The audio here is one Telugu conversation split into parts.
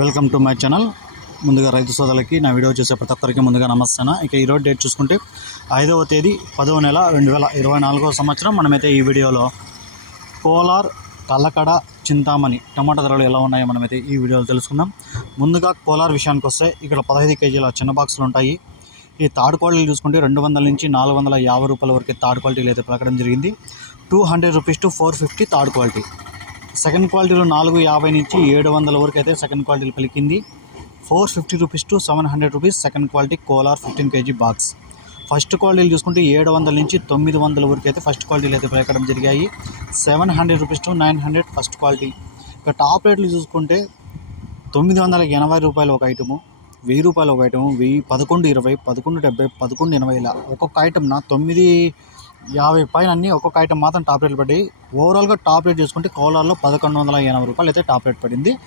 Welcome to my channel. ముందుగా రైతు సోదరులకి నా వీడియో చూసే ప్రతి ఒక్కరికి ముందుగా నమస్తాను ఇక ఈరోజు డేట్ చూసుకుంటే ఐదవ తేదీ పదవ నెల రెండు వేల ఇరవై నాలుగవ సంవత్సరం. మనమైతే ఈ వీడియోలో కోలార్ కల్లకడ చింతామణి టమాటా ధరలు ఎలా ఉన్నాయో మనమైతే ఈ వీడియోలో తెలుసుకుందాం. ముందుగా కోలార్ విషయానికి వస్తే ఇక్కడ పదహైదు కేజీల చిన్న బాక్సులు ఉంటాయి. ఈ థర్డ్ క్వాలిటీలు చూసుకుంటే రెండు వందల నుంచి నాలుగు వందల యాభై రూపాయల వరకు థర్డ్ క్వాలిటీలు అయితే పలకడం జరిగింది. Two hundred rupees to four fifty third quality. Second క్వాలిటీలో నాలుగు యాభై నుంచి ఏడు వందల వరకు అయితే సెకండ్ క్వాలిటీలు పలికింది. Four fifty rupees to seven hundred rupees second quality Kolar fifteen KG box. First క్వాలిటీలు చూసుకుంటే ఏడు వందల నుంచి తొమ్మిది వందల వరకు అయితే ఫస్ట్ క్వాలిటీలు అయితే పలకడం జరిగాయి. Seven hundred rupees to nine hundred first quality. ఇక టాప్ రేట్లు చూసుకుంటే తొమ్మిది వందల ఎనభై రూపాయలు ఒక ఐటము వెయ్యి రూపాయలు ఒక ఐటము వెయ్యి పదకొండు ఇరవై పదకొండు డెబ్బై పదకొండు ఎనభై ఇలా ఒక్కొక్క ఐటమ్న తొమ్మిది యాభై పైన అన్ని ఒక్కొక్క ఐటమ్ మాత్రం టాప్ రేట్లు పడ్డాయి ఓవరాల్గా టాప్ రేట్ చూసుకుంటే కోలార్లో పదకొండు వందల ఎనభై రూపాయలు అయితే టాప్ రేట్ పడింది.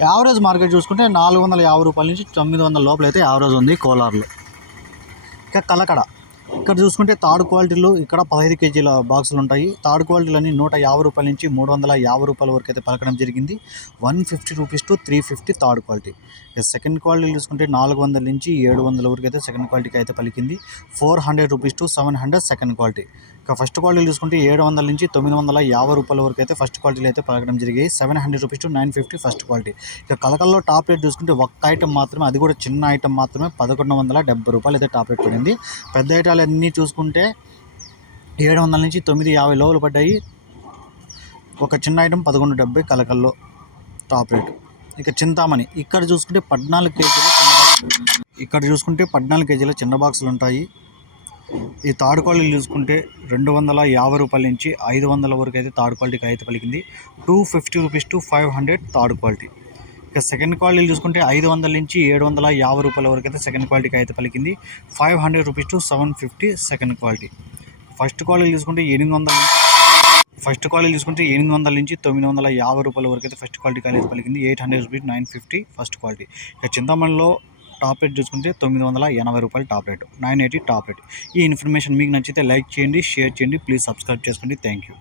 యావరేజ్ మార్కెట్ చూసుకుంటే నాలుగు వందల యాభై రూపాయల నుంచి తొమ్మిది వందల లోపల అయితే యావరేజ్ ఉంది కోలార్లో. ఇంకా కలకడ. ఇక్కడ చూసుకుంటే థర్డ్ క్వాలిటీలు ఇక్కడ పదహైదు కేజీల బాక్సులు ఉంటాయి. థర్డ్ క్వాలిటీలన్నీ నూట యాభై రూపాయల నుంచి మూడు వందల యాభై రూపాయల వరకు అయితే పలకడం జరిగింది. One fifty rupees to three fifty third quality. Second quality చూసుకుంటే నాలుగు వందల నుంచి ఏడు వందల వరకు అయితే సెకండ్ క్వాలిటీకి అయితే పలికింది. Four hundred rupees to seven hundred second quality. ఇక ఫస్ట్ క్వాలిటీ చూసుకుంటే ఏడు వందల నుంచి తొమ్మిది వందల యాభై రూపాయల వరకు అయితే ఫస్ట్ క్వాలిటీలో అయితే పలకడం జరిగాయి. Seven hundred rupees to nine fifty first quality. ఇక కలకల్లో టాప్ రేట్ చూసుకుంటే ఒక్క ఐటమ్ మాత్రమే అది కూడా చిన్న ఐటమ్ మాత్రమే పదకొండు వందల డెబ్బై రూపాయలు అయితే టాప్ రేట్ పడింది. పెద్ద ఐటాలు అన్నీ చూసుకుంటే ఏడు వందల నుంచి తొమ్మిది యాభై లోపల పడ్డాయి. ఒక చిన్న ఐటమ్ పదకొండు డెబ్బై కలకల్లో టాప్ రేట్ ఇక చింతామణి ఇక్కడ చూసుకుంటే పద్నాలుగు కేజీల ఇక్కడ చూసుకుంటే పద్నాలుగు కేజీల చిన్న బాక్సులు ఉంటాయి. ఈ తాడు క్వాలిటీ చూసుకుంటే రెండు వందల యాభై రూపాయల నుంచి ఐదు వందల వరకు అయితే తాడు క్వాలిటీకి అయితే పలికింది. Two fifty rupees to five hundred తాడు క్వాలిటీ. ఇక సెకండ్ క్వాలిటీ చూసుకుంటే ఐదు వందల నుంచి ఏడు వందల యాభై రూపాయల వరకు అయితే సెకండ్ క్వాలిటీకి అయితే పలికింది. Five hundred rupees to seven fifty second quality. First quality చూసుకుంటే ఎనిమిది వందల ఫస్ట్ క్వాలిటీ చూసుకుంటే ఎనిమిది వందల నుంచి తొమ్మిది వందల యాభై రూపాయల వరకు అయితే ఫస్ట్ క్వాలిటీ కాలేజ్ పలికింది. Eight hundred rupees nine fifty first quality. ఇక చింతమణిలో టాప్ రేట్ చూసుకుంటే తొమ్మిది వందల ఎనభై రూపాయలు top rate. Nine eighty top rate. ఈ ఇన్ఫర్మేషన్ మీకు నచ్చితే లైక్ చేయండి షేర్ చేయండి ప్లీజ్ సబ్స్క్రైబ్ చేసుకోండి. Thank you.